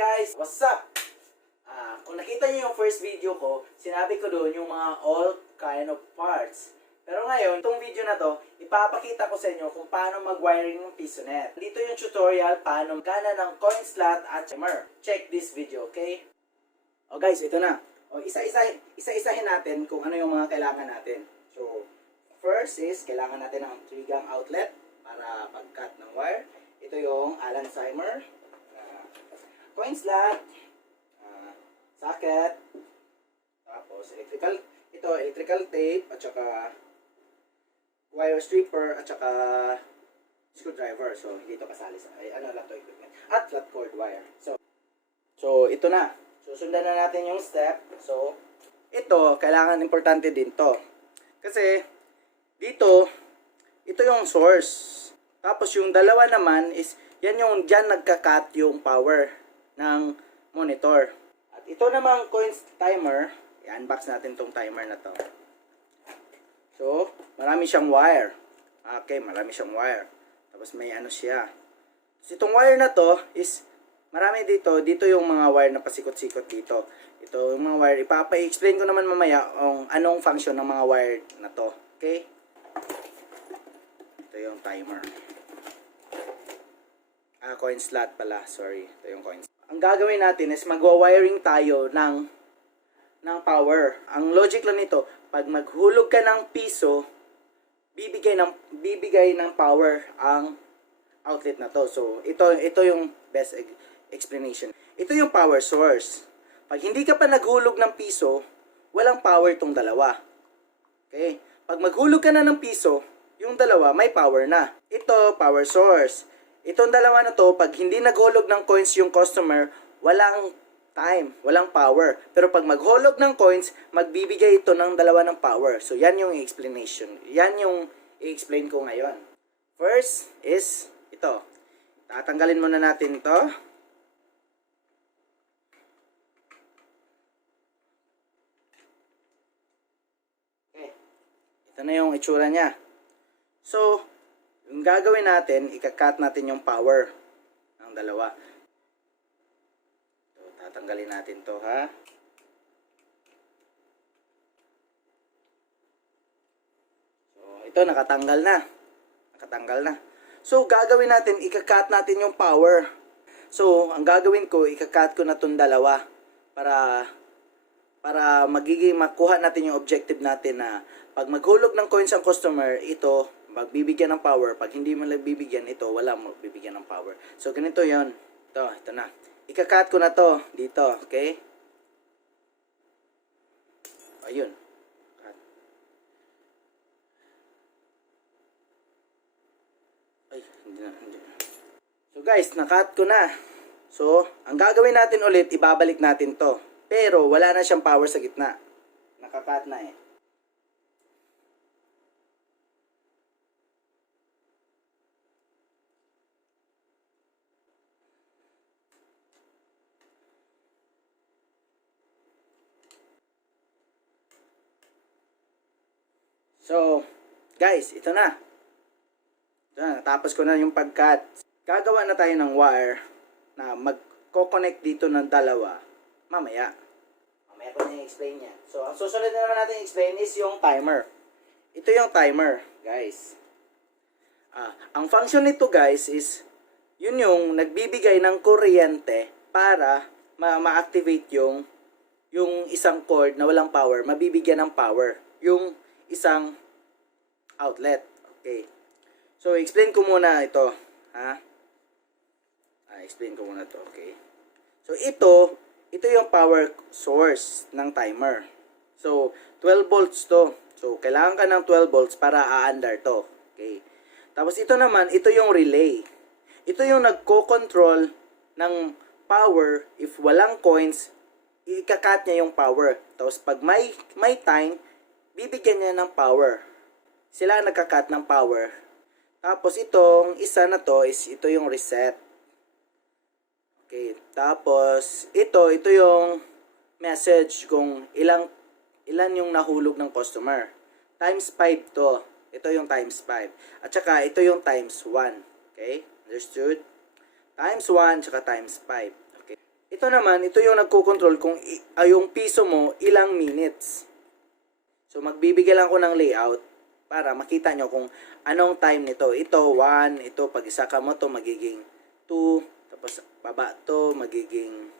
guys, what's up? Kung nakita niyo yung first video ko, sinabi ko doon yung mga all kind of parts. Pero ngayon, itong video na to, ipapakita ko sa inyo kung paano mag-wiring ng PisoNet. Dito yung tutorial paano gana ng coin slot at timer. Check this video, okay? O guys, ito na. O isa-isahin natin kung ano yung mga kailangan natin. So, first is, kailangan natin ng 3-gang outlet para pag-cut ng wire. Ito yung Allen timer, coin slot, socket, tapos electrical tape, at saka wire stripper, at saka screwdriver. So, hindi ito kasali sa, equipment. At flat cord wire. So ito na. Susundan na natin yung step. So, ito, kailangan importante din to. Kasi, dito, ito yung source. Tapos yung dalawa naman is, yan yung dyan nagka-cut yung power ng monitor. At ito namang coins timer, i-unbox natin tong timer na to. So, marami siyang wire. Okay, marami siyang wire. Tapos may ano siya. So, itong wire na to is, marami dito yung mga wire na pasikot-sikot dito. Ito yung mga wire, ipapa-explain ko naman mamaya kung anong function ng mga wire na to. Okay? Ito yung timer. Coin slot pala, sorry. Ito yung coin slot. Ang gagawin natin is magwa-wiring tayo ng power. Ang logic lang nito, pag maghulog ka ng piso, bibigay ng power ang outlet na to. So, ito yung best explanation. Ito yung power source. Pag hindi ka pa naghulog ng piso, walang power tong dalawa. Okay? Pag maghulog ka na ng piso, yung dalawa may power na. Ito, power source. Itong dalawa na to, pag hindi naghulog ng coins yung customer, walang time, walang power. Pero pag maghulog ng coins, magbibigay ito ng dalawa ng power. So, yan yung explanation. Yan yung i-explain ko ngayon. First is ito. Tatanggalin muna natin ito. Okay. Ito na yung itsura niya. So, yung gagawin natin, ika-cut natin yung power ng dalawa. So, tatanggalin natin to, ha? So, ito nakatanggal na. Nakatanggal na. So, gagawin natin, ika-cut natin yung power. So, ang gagawin ko, ika-cut ko na itong dalawa para makuha natin yung objective natin na pag maghulog ng coins ang customer, ito magbibigyan ng power. Pag hindi mo nagbibigyan, ito wala magbibigyan ng power. So, ganito yon. Ito na. Ika-cut ko na to dito, okay? Ayun. Cut. Ay, hindi na. So, guys, na-cut ko na. So, ang gagawin natin ulit, ibabalik natin to. Pero, wala na siyang power sa gitna. Naka-cut na eh. So, guys, ito na. Natapos ko na yung pag-cut. Gagawa na tayo ng wire na mag-connect dito ng dalawa. Mamaya ko na i-explain niya. So, ang susunod na naman natin i-explain is yung timer. Ito yung timer, guys. Ang function nito, guys, is yun yung nagbibigay ng kuryente para ma-activate yung isang cord na walang power. Mabibigyan ng power yung isang outlet. Okay. So, explain ko muna ito. Ha? Explain ko muna ito. Okay. So, ito yung power source ng timer. So, 12 volts to. So, kailangan ka ng 12 volts para aandar to. Okay. Tapos, ito naman, ito yung relay. Ito yung nagko-control ng power. If walang coins, ika-cut niya yung power. Tapos, pag may time, bibigyan niya ng power. Sila nagka-cut ng power. Tapos itong isa na to is ito yung reset. Okay, tapos ito yung message kung ilan yung nahulog ng customer. Times 5 to. Ito yung times 5. At saka ito yung times 1. Okay? Understood? Times 1 tsaka times 5. Okay. Ito naman, ito yung nagko-control kung yung piso mo ilang minutes. So magbibigay lang ako ng layout para makita nyo kung anong time nito. Ito 1, ito pag isaka mo to magiging 2, tapos baba to magiging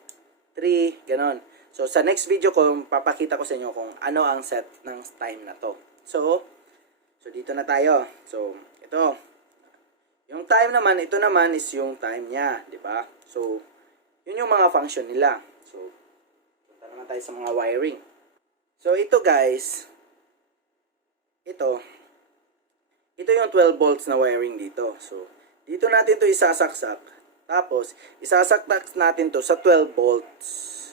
3, ganon. So sa next video ko, papakita ko sa inyo kung ano ang set ng time na to. So dito na tayo. So ito, yung time naman, ito naman is yung time niya, di ba? So yun yung mga function nila. So punta naman tayo sa mga wiring. So ito guys, ito yung 12 volts na wiring dito. So, dito natin to isasaksak. Tapos, isasaktak natin to sa 12 volts.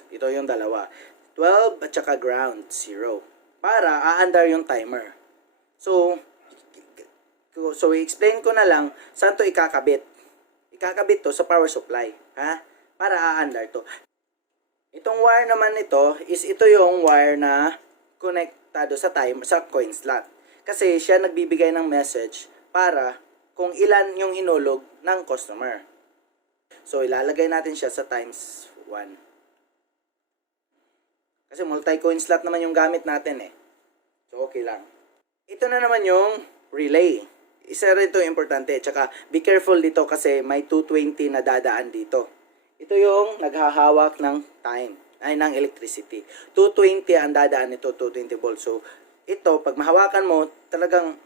Ito yung dalawa. 12 at saka ground, 0. Para aandar yung timer. So i-explain ko na lang saan to ikakabit. Ikakabit to sa power supply. Ha? Para aandar to. Itong wire naman nito is ito yung wire na konektado sa timer, sa coin slot. Kasi siya nagbibigay ng message para kung ilan yung hinulog ng customer. So, ilalagay natin siya sa times 1. Kasi multi-coin slot naman yung gamit natin eh. So, okay lang. Ito na naman yung relay. Isa rin ito importante. Tsaka, be careful dito kasi may 220 na dadaan dito. Ito yung naghahawak ng time, ng electricity. 220 ang dadaan nito, 220 volts. So, ito, pag mahawakan mo, talagang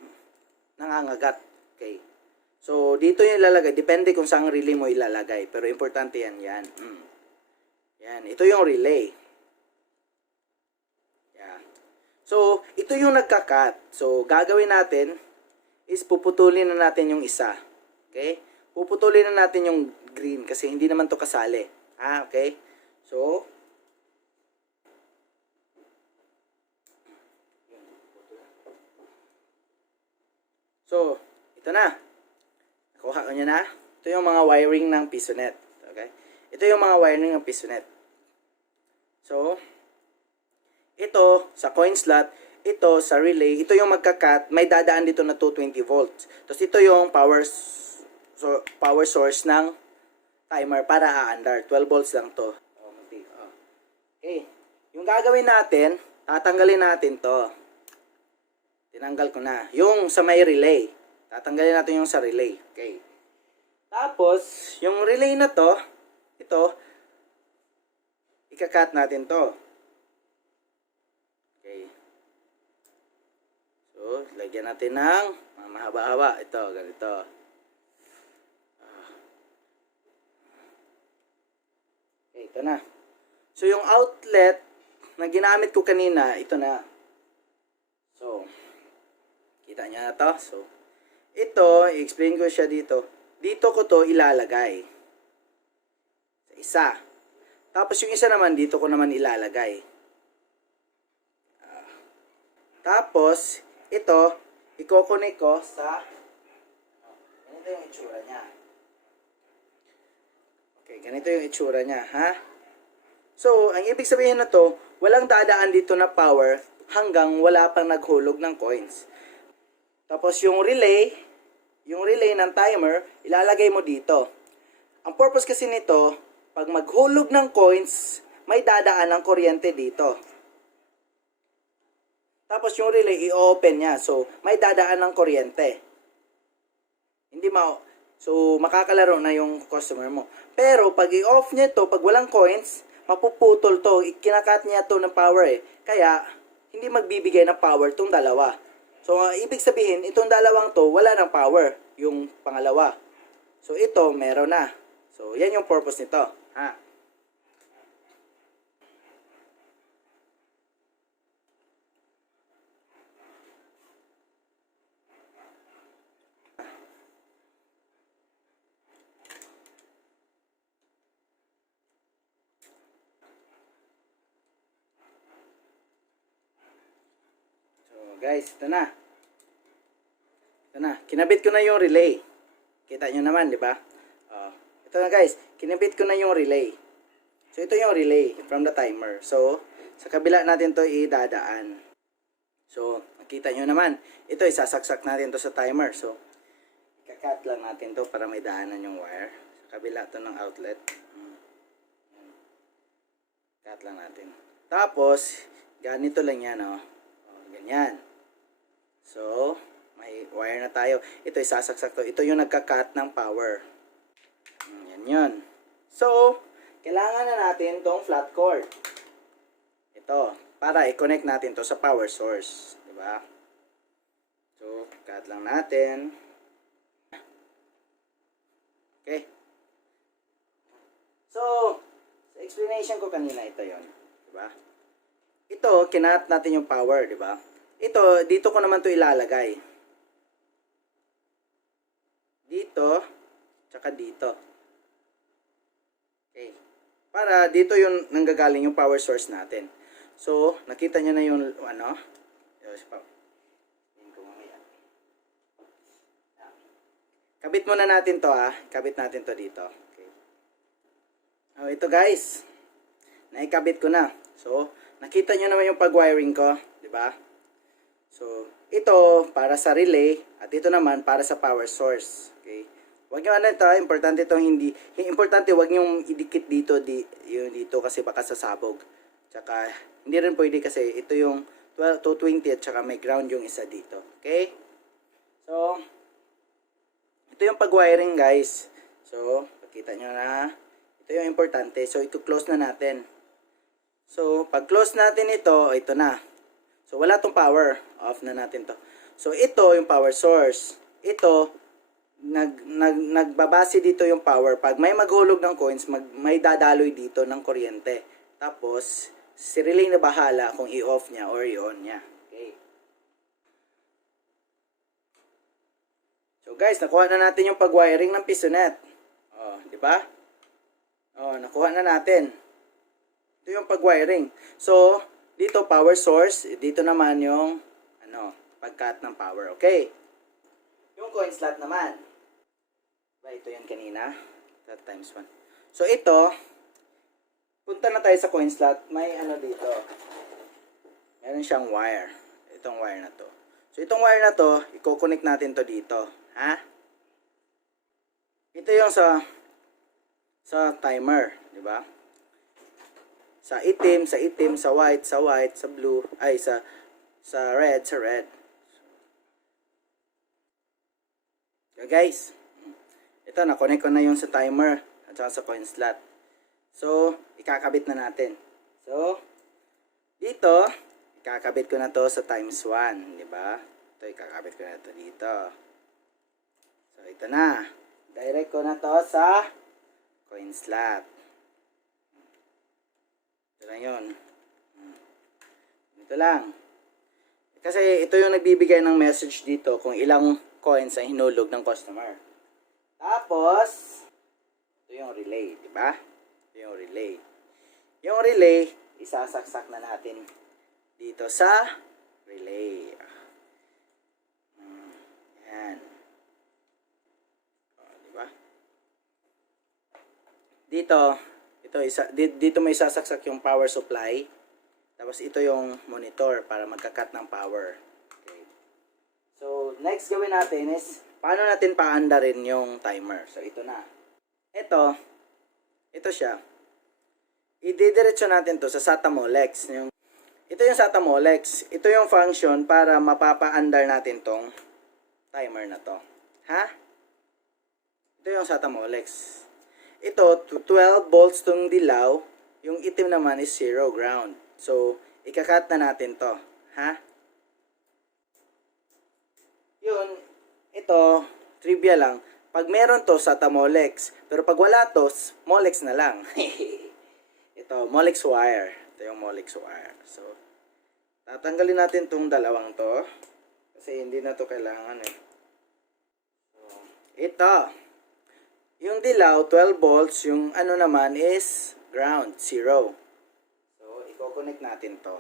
nangangagat. Okay. So, dito yung ilalagay. Depende kung saan relay mo ilalagay. Pero importante yan. Yan. Yan. Ito yung relay. Yan. So, ito yung nagka-cut. So, gagawin natin is puputulin na natin yung isa. Okay? Puputulin na natin yung green kasi hindi naman to kasali. Okay? So, ito na. Nakuha ko nyo na. Ito yung mga wiring ng PisoNet. Okay? Ito yung mga wiring ng PisoNet. So, ito sa coin slot, ito sa relay, ito yung magka-cut, may dadaan dito na 220 volts. Tapos ito yung power source ng timer para aandar. 12 volts lang to. Okay. Yung gagawin natin, tatanggalin natin to. Tinanggal ko na. Yung sa may relay. Tatanggalin natin yung sa relay. Okay. Tapos, yung relay na to, ito, ika-cut natin to. Okay. So, lagyan natin ng mahaba-haba. Ito, ganito. Okay, ito na. So, yung outlet na ginamit ko kanina, ito na. So, kita niya na to. So, ito, i-explain ko siya dito. Dito ko to ilalagay. Sa isa. Tapos yung isa naman, dito ko naman ilalagay. Tapos, ito, i-connect ko sa, ganito yung itsura niya. Okay, ganito yung itsura niya, ha? So, ang ibig sabihin na to, walang dadaan dito na power hanggang wala pang naghulog ng coins. Tapos yung relay ng timer, ilalagay mo dito. Ang purpose kasi nito, pag maghulog ng coins, may dadaan ng kuryente dito. Tapos yung relay, i-open niya. So, may dadaan ng kuryente. So, makakalaro na yung customer mo. Pero, pag i-off niya to, pag walang coins, mapuputol to. Kinakat niya to ng power eh. Kaya, hindi magbibigay ng power tong dalawa. So, ibig sabihin, itong dalawang to, wala ng power. Yung pangalawa. So, ito, meron na. So, yan yung purpose nito. Ha? Guys, ito na. Ito na. Kinabit ko na yung relay. Kita nyo naman, di ba? Ito na guys. Kinabit ko na yung relay. So, ito yung relay from the timer. So, sa kabila natin to idadaan. So, nakita nyo naman. Ito, isasaksak natin to sa timer. So, ikakat lang natin to para may daanan yung wire. Sa kabila to ng outlet. Cut lang natin. Tapos, ganito lang yan, oh. Oh, ganyan. So, may wire na tayo. Ito, isasaksak to. Ito yung nagka-cut ng power. Yan yun. So, kailangan na natin tong flat cord. Ito, para i-connect natin to sa power source. Diba? So, cut lang natin. Okay. So, sa explanation ko kanina, ito yon, diba? Ito, kinat natin yung power, diba? Ito, dito ko naman to ilalagay. Dito, tsaka dito. Okay. Para dito yung nanggagaling yung power source natin. So, nakita nyo na yung, ano? Kabit muna natin to, ha. Kabit natin to dito. Okay. Oh, ito guys. Naikabit ko na. So, nakita nyo naman yung pag-wiring ko, di ba? So, ito para sa relay at ito naman para sa power source. Okay? Wag niyo ito, importante itong importante wag niyo idikit dito yung dito kasi baka sasabog. Tsaka hindi rin pwede kasi ito yung 220 at saka may ground yung isa dito. Okay? So, ito yung pag-wiring guys. So, makita nyo na. Ito yung importante. So, ito close na natin. So, pag close natin ito na. So, wala tong power. Off na natin to. So, ito yung power source. Ito, nagbabase dito yung power. Pag may maghulog ng coins, may dadaloy dito ng kuryente. Tapos, si relay na bahala kung i-off niya or i-on niya. Okay. So guys, nakuha na natin yung pag-wiring ng pisonet. Oh, di ba? Oh, nakuha na natin. Ito yung pag-wiring. So, dito power source, dito naman yung pag-cut ng power. Okay. Yung coin slot naman. Ba, ito yung kanina. That times 1. So ito, punta na tayo sa coin slot. May dito. Meron siyang wire. Itong wire na to. So itong wire na to, i-connect natin to dito. Ha? Ito yung sa timer, di ba? Sa itim, sa white, sa blue, ay sa red. So guys, ito na-connect ko na yung sa timer at saka sa coin slot. So, ikakabit na natin. So, dito, ikakabit ko na to sa times 1, di ba? Ito, ikakabit ko na to dito. So, ito na. Direct ko na to sa coin slot. Ito lang yun. Ito lang. Kasi ito yung nagbibigay ng message dito kung ilang coins ang hinulog ng customer. Tapos, ito yung relay, di ba? Ito yung relay. Yung relay, isasaksak na natin dito sa relay. Yan. Diba? Dito may isasaksak yung power supply. Tapos ito yung monitor para magka-cut ng power. Okay. So, next gawin natin is paano natin paandarin yung timer. So, ito na. Ito siya. Ididiretso natin to sa SATA Molex. Ito yung SATA Molex. Ito yung function para mapapaandar natin tong timer na to. Ha? Ito yung SATA Molex. Ito, 12 volts tong dilaw. Yung itim naman is 0 ground. So, ikakat na natin to. Ha? Yun, ito, trivia lang. Pag meron to, SATA Molex. Pero pag wala to, Molex na lang. Ito, Molex wire. Ito yung Molex wire. So, tatanggalin natin tong dalawang to. Kasi hindi na to kailangan eh. So, ito. Yung dilaw, 12 volts. Yung ano naman is ground, 0. So, i-connect natin to.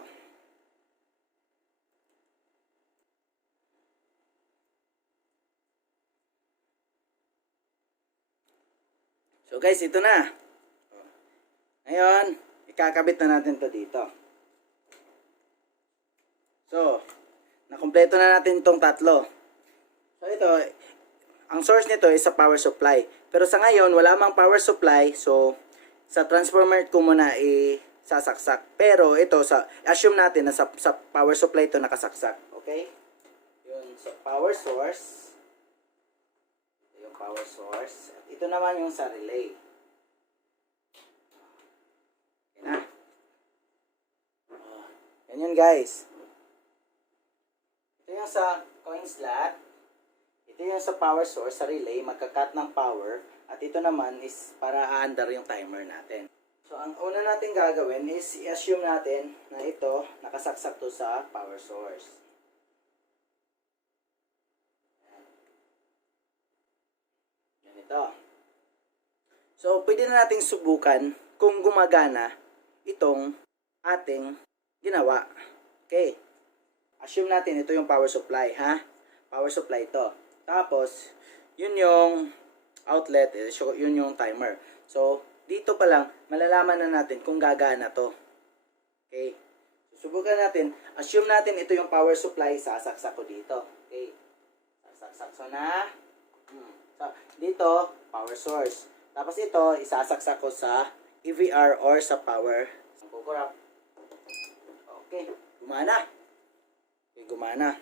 So guys, ito na. Ngayon, ikakabit na natin to dito. So, nakumpleto na natin itong tatlo. So ito, ang source nito is sa power supply. Pero sa ngayon, wala mang power supply. So, sa transformer ko muna sasaksak. Pero ito, assume natin na sa power supply ito nakasaksak. Okay? Yun, sa power source. Ito yung power source. At ito naman yung sa relay. Yan na. Yan yun guys. Ito yung sa coin slot. Ito yung sa power source, sa relay, magka-cut ng power. At ito naman is para aandar yung timer natin. So, ang una natin gagawin is i-assume natin na ito, nakasaksak to sa power source. Ganito. So, pwede na nating subukan kung gumagana itong ating ginawa. Okay. Assume natin ito yung power supply, ha? Power supply ito. Tapos, yun yung outlet, yun yung timer. So, dito pa lang, malalaman na natin kung gagana to. Okay. Susubukan natin. Assume natin ito yung power supply, sasaksak ko dito. Okay. Sasaksak ko na. So, dito, power source. Tapos ito, isasaksak ko sa EVR or sa power. Kukurap. Okay. Gumana. Okay, gumana.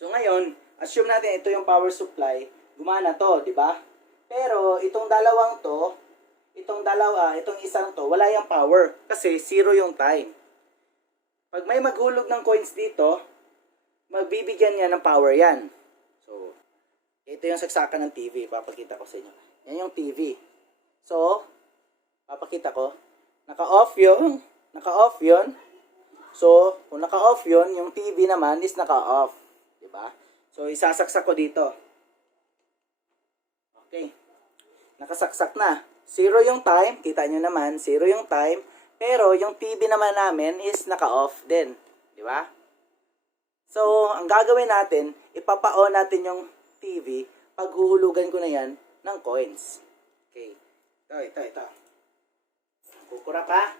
So, ngayon, assume natin ito yung power supply. Gumana to, di ba? Pero itong dalawang to, itong isang to, wala yung power kasi 0 yung time. Pag may maghulog ng coins dito, magbibigyan niya ng power yan. So, ito yung saksakan ng TV, papakita ko sa inyo. Yan yung TV. So, papakita ko, naka-off yun. So, kung naka-off yun, yung TV naman is naka-off, di ba? So, isasaksak ko dito. Okay. Nakasaksak na. 0 yung time. Kita nyo naman, 0 yung time. Pero yung TV naman namin is naka-off din. Di ba? So, ang gagawin natin, ipapa-on natin yung TV pag huhulugan ko na yan ng coins. Okay. Ito. Kukurap ha.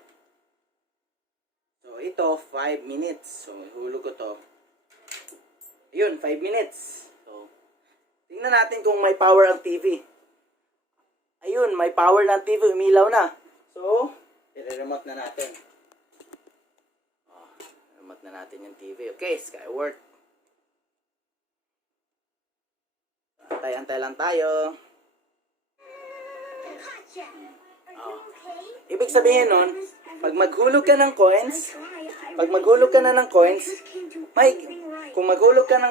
So, ito, 5 minutes. So, hulog ko to. Yun, 5 minutes. So, tingnan natin kung may power ang TV. Ayun, may power ng TV. Umilaw na. So, i-remote na natin. Remote na natin yung TV. Okay, Skyward. Antay-antay lang tayo. Ibig sabihin nun, pag maghulog ka ng coins, kung maghulog ka ng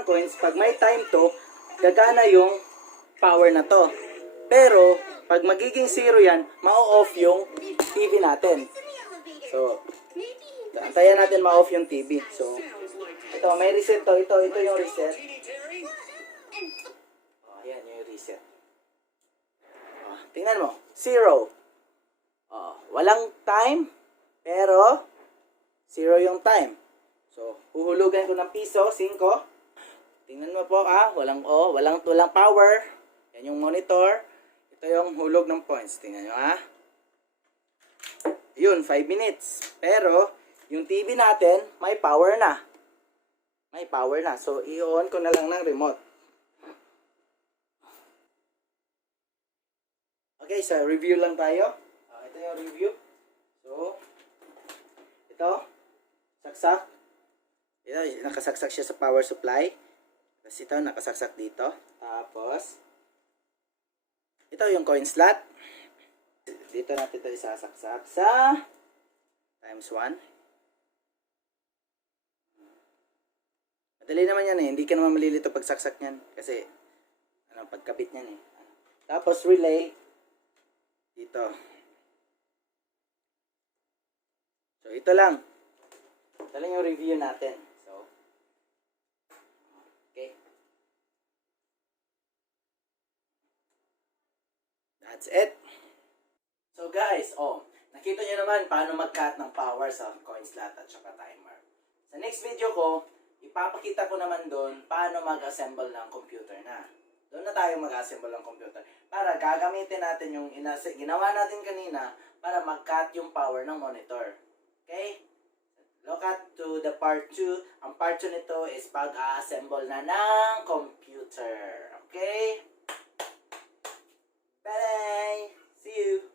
coins, pag may time to, gagana yung power na to. Pero, pag magiging 0 yan, ma-off yung TV natin. So, antayan natin ma-off yung TV. So, ito, may reset to. Ito yung reset. Ayan, yung reset. Tingnan mo, 0. Walang time, pero 0 yung time. So, huhulugan ko ng piso, 5. Tingnan mo po, walang power. Yan yung monitor. Ito yung hulog ng points. Tingnan nyo, Yun, 5 minutes. Pero, yung TV natin, may power na. So, i-on ko na lang ng remote. Okay, so review lang tayo. Ito yung review. So, ito, saksak. Ito, nakasaksak siya sa power supply. Tapos ito, nakasaksak dito. Tapos, ito yung coin slot. Dito natin ito isasaksak sa times 1. Madali naman yan Hindi ka naman malilito pag saksak niyan. Kasi, pagkabit niyan Tapos, relay. Dito. So, ito lang. Ito lang yung review natin. So, okay. That's it. So guys, nakita nyo naman paano mag-cut ng power sa coin slot at saka timer. Sa next video ko, ipapakita ko naman doon paano mag-assemble ng computer na. Doon na tayo mag-assemble ng computer. Para gagamitin natin yung ginawa natin kanina para mag-cut yung power ng monitor. Okay? Look at to the part 2. Ang part 2 nito is pag-assemble na ng computer. Okay? Bye! See you!